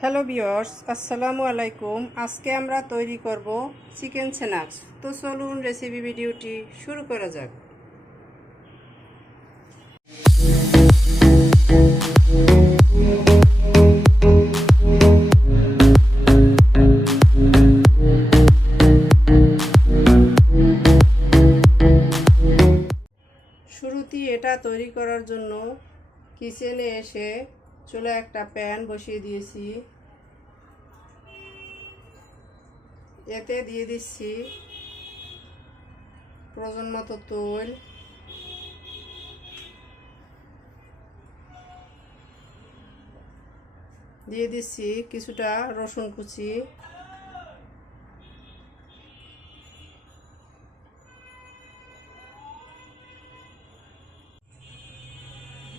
Hello বিয়র্স আসসালামু আলাইকুম। আজকে আমরা তৈরি করব চিকেন স্ন্যাক্স। তো চলুন রেসিপি ভিডিওটি শুরু করা যাক। শুরুতেই এটা তৈরি করার জন্য কিচেনে এসে চুলে একটা প্যান বসিয়ে দিয়েছি। এতে দিয়ে দিচ্ছি প্রয়োজন মতো তৈল। দিয়ে দিচ্ছি কিছুটা রসুন কুচি।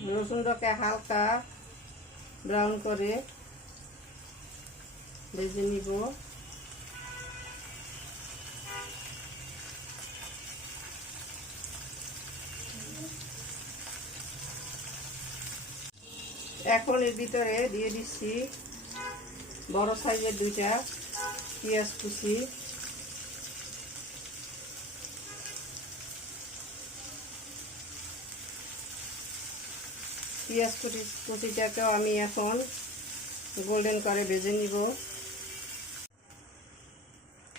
রসুনটাকে হালকা ব্রাউন করে ভেজে নিব। এখন এর ভিতরে দিয়ে দিচ্ছি বড় সাইজের দুইটা পেঁয়াজ কুচি। পেঁয়াজ কুচি কুচিটাকেও আমি এখন গোল্ডেন করে ভেজে নিব।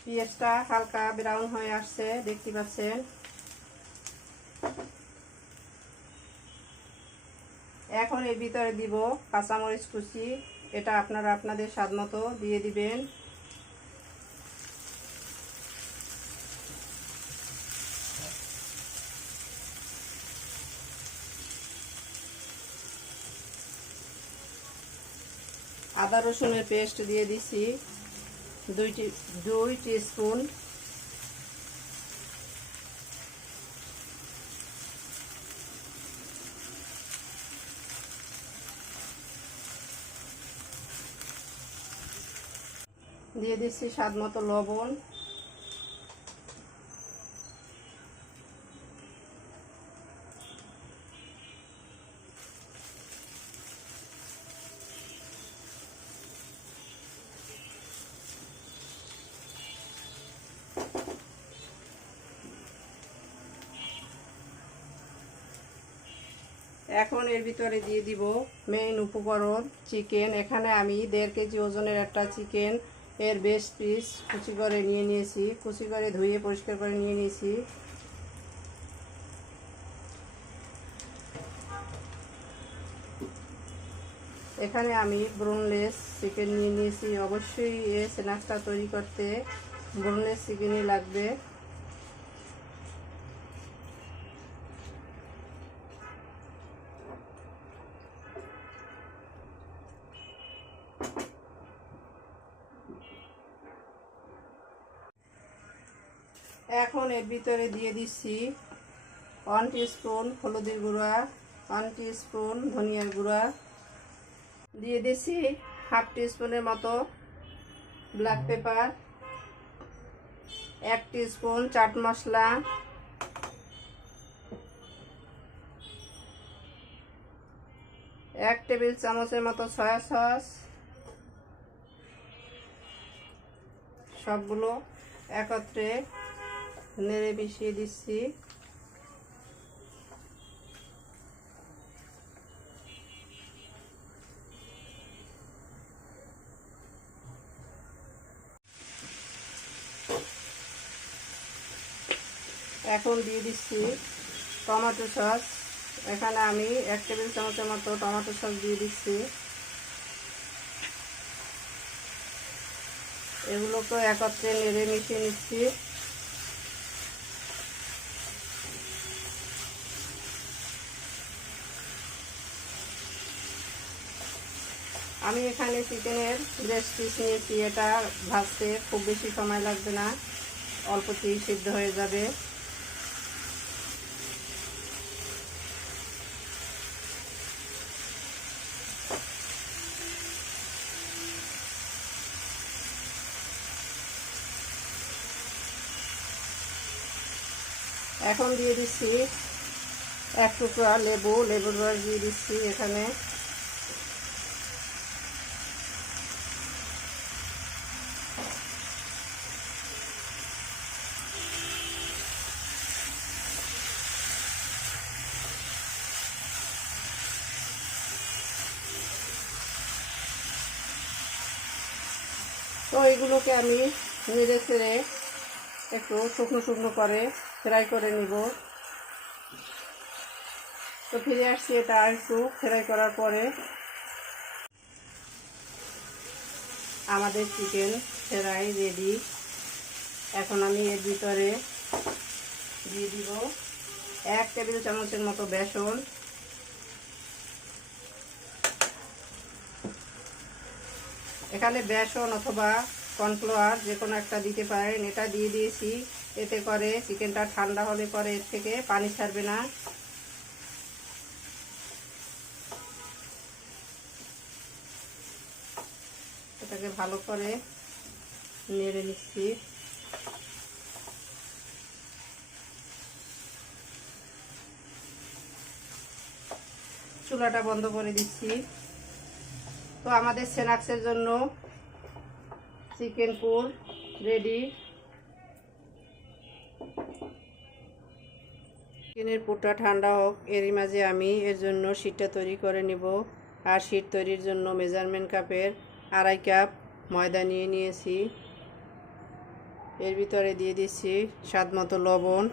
পেঁয়াজটা হালকা ব্রাউন হয়ে আসছে, দেখতে পাচ্ছেন? এখন এর ভিতরে দিব কাঁচামরিচ কুচি। এটা আপনারা আপনাদের স্বাদ মতো দিয়ে দিবেন। আদা রসুনের পেস্ট দিয়ে দিছি। দুইটি দুই স্পুন দিয়ে দিচ্ছি স্বাদ মতো লবণ। এখন এর ভিতরে দিয়ে দিব মেইন উপকরণ চিকেন এখানে আমি দেড় কেজি ওজনের একটা চিকেন এর বেশ পিস কুচি করে নিয়ে নিয়েছি। কুচি করে ধুয়ে পরিষ্কার করে নিয়ে নিয়েছি। এখানে আমি ব্রোনলেস চিকেন নিয়ে নিয়েছি। অবশ্যই এ স্ন্যাক্সটা তৈরি করতে ব্রোনলেস চিকেনই লাগবে এখন এর ভিতরে দিয়ে দিচ্ছি ওয়ান স্পুন হলুদের গুঁড়া ওয়ান স্পুন ধনিয়ার গুঁড়া। দিয়ে দিচ্ছি হাফ স্পুনের মতো ব্ল্যাক পেপার এক স্পুন চাট মশলা। এক টেবিল চামচের মতো সয়া সস সবগুলো একত্রে নেড়ে মিশিয়ে দিচ্ছি। এখন দিয়ে দিচ্ছি টমেটো সস। এখানে আমি এক টেবিল চামচের মতো টমেটো সস দিয়ে দিচ্ছি। এগুলোকে একত্রে নেড়ে মিশিয়ে নিচ্ছি। আমি এখানে চিকেনের ব্রেস্ট পিস নিয়েছি এটা ভাজতে খুব বেশি সময় লাগবে না। অল্পতেই সিদ্ধ হয়ে যাবে। এখন দিয়ে দিচ্ছি এক টুকরা লেবু, লেবুর রস দিয়ে দিচ্ছি এখানে। তো এগুলোকে আমি নেড়ে ছেড়ে একটু শুকনো শুকনো করে ফ্রাই করে নিব। তো ফিরে আসছি এটা একটু ফ্রাই করার পরে। আমাদের চিকেন ফ্রাই রেডি। এখন আমি এর ভিতরে দিয়ে দিব এক টেবিল চামচের মতো বেসন। এখানে বেসন অথবা কর্নফ্লাওয়ার যে কোনো একটা দিতে পারেন। এটা দিয়ে দিয়েছি। এতে করে চিকেনটা ঠান্ডা হলে পরে এর থেকে পানি ছাড়বে না। এটাকে ভালো করে নেড়ে নিচ্ছি। চুলাটা বন্ধ করে দিচ্ছি। তো আমাদের স্ন্যাক্সের জন্য চিকেন পুর রেডি। চিকেনের পুরটা ঠান্ডা হোক, এরই মাঝে আমি এর জন্য শীটটা তৈরি করে নিব। আর শীট তৈরির জন্য মেজারমেন্ট কাপের আড়াই কাপ ময়দা নিয়ে নিয়েছি। এর ভিতরে দিয়ে দিচ্ছি স্বাদ মতো লবণ।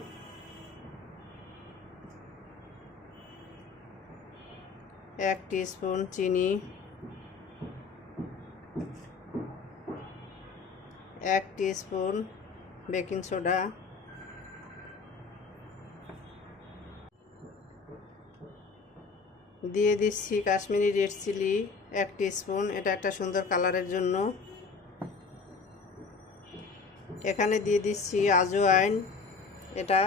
এক স্পুন চিনি। এক স্পুন বেকিং সোডা দিয়ে দিচ্ছি কাশ্মীরি রেড চিলি এক স্পুন এটা একটা সুন্দর কালারের জন্য। এখানে দিয়ে দিচ্ছি আজওয়াইন এটা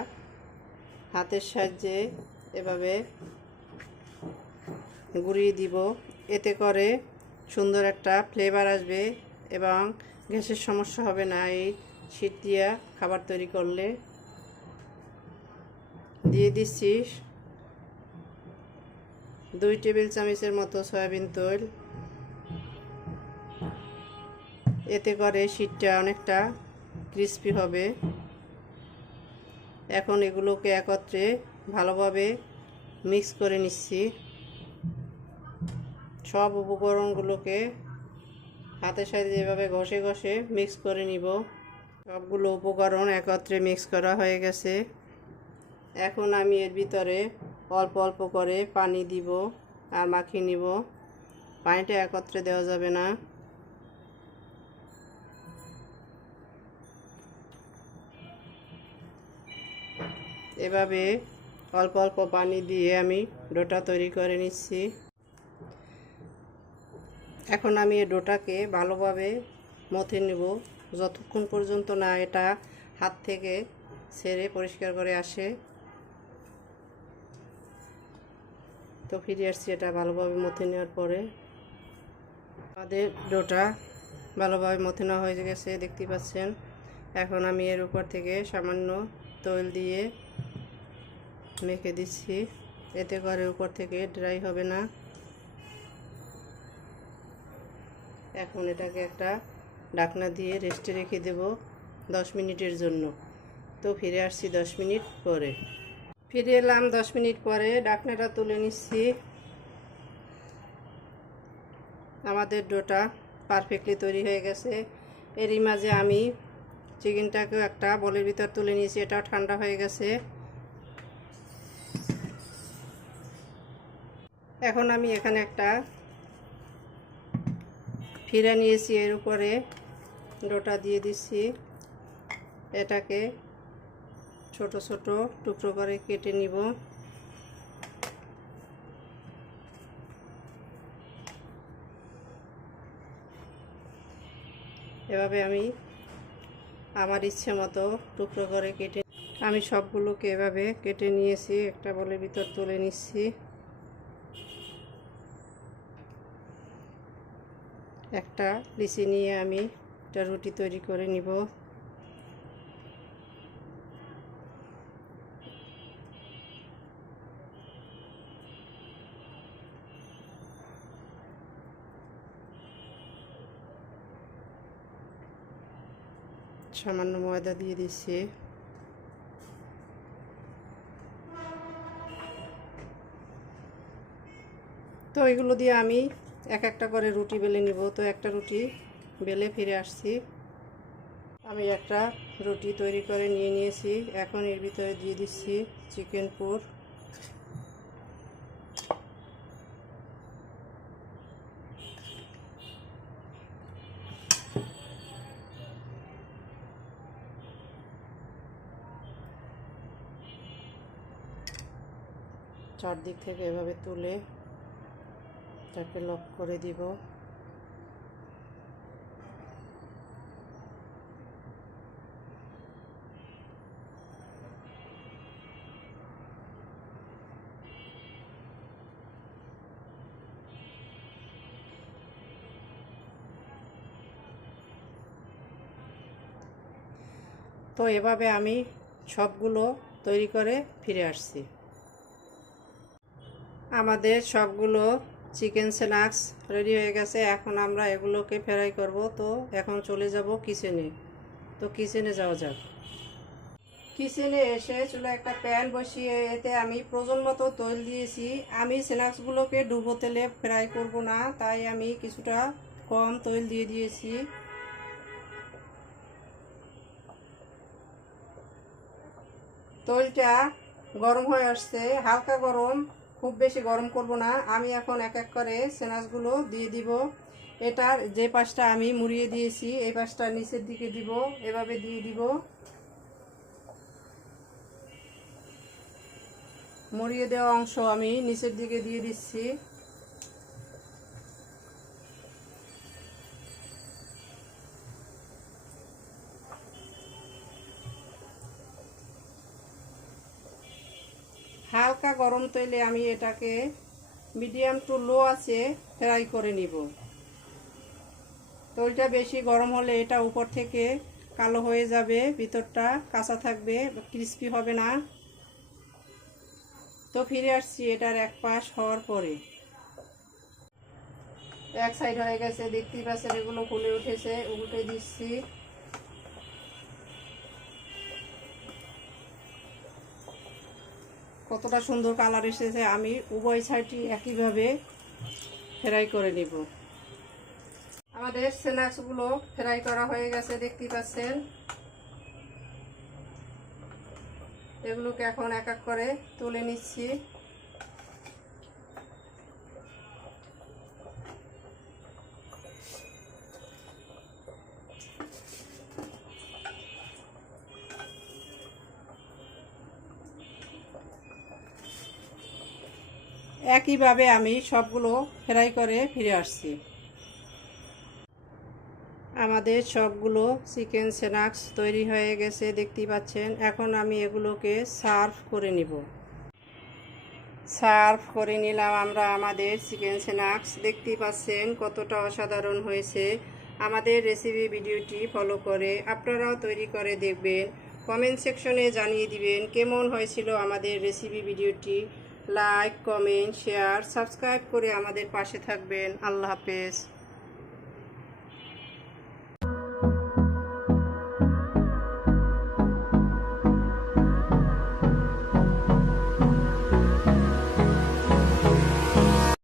হাতের সাহায্যে এভাবে গুঁড়িয়ে দিব। এতে করে সুন্দর একটা ফ্লেভার আসবে এবং গ্যাসের সমস্যা হবে না, এই শীত দিয়া খাবার তৈরি করলে। দিয়ে দিচ্ছি দুই টেবিল চামচের মতো সয়াবিন তৈল। এতে করে শীতটা অনেকটা ক্রিস্পি হবে। এখন এগুলোকে একত্রে ভালোভাবে মিক্স করে নিচ্ছি। সব উপকরণগুলোকে হাতের সাথে যেভাবে ঘষে ঘষে মিক্স করে নিব। সবগুলো উপকরণ একত্রে মিক্স করা হয়ে গেছে। এখন আমি এর ভিতরে অল্প অল্প করে পানি দিব আর মাখিয়ে নিব। পানিটা একত্রে দেওয়া যাবে না। এভাবে অল্প অল্প পানি দিয়ে আমি ডোটা তৈরি করে নিচ্ছি। এখন আমি এই ডোটাকে ভালোভাবে মথে নেব। যতক্ষণ পর্যন্ত না এটা হাত থেকে ছেড়ে পরিষ্কার করে আসে, তো ফিরে আসছি এটা ভালোভাবে মথে নেওয়ার পরে। আমাদের ডোটা ভালোভাবে মথে নেওয়া হয়ে গেছে, দেখতে পাচ্ছেন। এখন আমি এর উপর থেকে সামান্য তৈল দিয়ে মেখে দিচ্ছি। এতে করে উপর থেকে ড্রাই হবে না। এখন এটাকে একটা ডাকনা দিয়ে রেস্টে রেখে দেব দশ মিনিটের জন্য। তো ফিরে আসছি দশ মিনিট পরে। ফিরে এলাম দশ মিনিট পরে, ডাকনাটা তুলে নিচ্ছি। আমাদের ডোটা পারফেক্টলি তৈরি হয়ে গেছে। এরই মাঝে আমি চিকেনটাকেও একটা বলের ভিতর তুলে নিয়েছি, এটাও ঠান্ডা হয়ে গেছে। এখন আমি এখানে একটা ফিরে নিয়েছি এর উপরে। ডোটা দিয়ে দিচ্ছি। এটাকে ছোট ছোট টুকরো করে কেটে নিব। এভাবে আমি আমার ইচ্ছে মতো টুকরো করে কেটে আমি সবগুলোকে এভাবে কেটে নিয়েছি। একটা বলের ভিতর তুলে নিচ্ছি। একটা লিচি নিয়ে আমি একটা রুটি তৈরি করে নিব। সামান্য ময়দা দিয়ে দিচ্ছি। তো এগুলো দিয়ে আমি এক একটা করে রুটি বেলে নিব। তো একটা রুটি বেলে ফিরে আসছি। আমি একটা রুটি তৈরি করে নিয়ে নিয়েছি। এখন এর ভিতরে দিয়ে দিচ্ছি চিকেন পুর। চারদিক থেকে এভাবে তুলে তাকে লক করে দিব। তো এভাবে আমি সবগুলো তৈরি করে ফিরে আসছি। আমাদের সবগুলো চিকেন স্ন্যাক্স রেডি হয়ে গেছে, এখন আমরা এগুলোকে ফ্রাই করব। তো এখন চলে যাব কিচেনে। তো কিচেনে যাওয়া যাক। কিচেনে এসে চুলে একটা প্যান বসিয়ে, এতে আমি প্রয়োজন মতো তৈল দিয়েছি। আমি স্ন্যাক্সগুলোকে ডুবো তেলে ফ্রাই করব না, তাই আমি কিছুটা কম তৈল দিয়ে দিয়েছি। তৈলটা গরম হয়ে আসছে, হালকা গরম। খুব বেশি গরম করব না। আমি এখন এক এক করে সেনাসগুলো দিয়ে দিব। এটার যে পাশটা আমি মুড়িয়ে দিয়েছি, এই পাশটা নিচের দিকে দিব, এভাবে দিয়ে দিব। মুড়িয়ে দেওয়া অংশ আমি নিচের দিকে দিয়ে দিচ্ছি। হালকা গরম তেলে আমি এটাকে মিডিয়াম টু লো আছে ফ্রাই করে নিব। তৈলটা বেশি গরম হলে এটা উপর থেকে কালো হয়ে যাবে, ভিতরটা কাঁচা থাকবে, ক্রিস্পি হবে না। তো ফিরে আসছি এটার এক পাশ হওয়ার পরে। এক সাইড হয়ে গেছে, দেখতেই পাচ্ছেন এগুলো ফুলে উঠেছে, উল্টে দিচ্ছি। কতটা সুন্দর কালার এসেছে, আমি উভয় সাইডটি একইভাবে ফেরাই করে নিব। আমাদের স্ন্যাক্সগুলো ফ্রাই করা হয়ে গেছে, দেখতে পাচ্ছেন। এগুলোকে এখন এক এক করে তুলে নিচ্ছি। একইভাবে আমি সবগুলো ফ্রাই করে ফিরে আসছি। আমাদের সবগুলো চিকেন স্ন্যাক্স তৈরি হয়ে গেছে, দেখতেই পাচ্ছেন। এখন আমি এগুলোকে সার্ভ করে নিব। সার্ভ করে নিলাম আমরা আমাদের চিকেন স্ন্যাক্স। দেখতেই পাচ্ছেন কতটা অসাধারণ হয়েছে। আমাদের রেসিপি ভিডিওটি ফলো করে আপনারাও তৈরি করে দেখবেন। কমেন্ট সেকশনে জানিয়ে দিবেন কেমন হয়েছিল আমাদের রেসিপি ভিডিওটি। লাইক কমেন্ট শেয়ার সাবস্ক্রাইব করে আমাদের পাশে থাকবেন। আল্লাহ হাফেজ।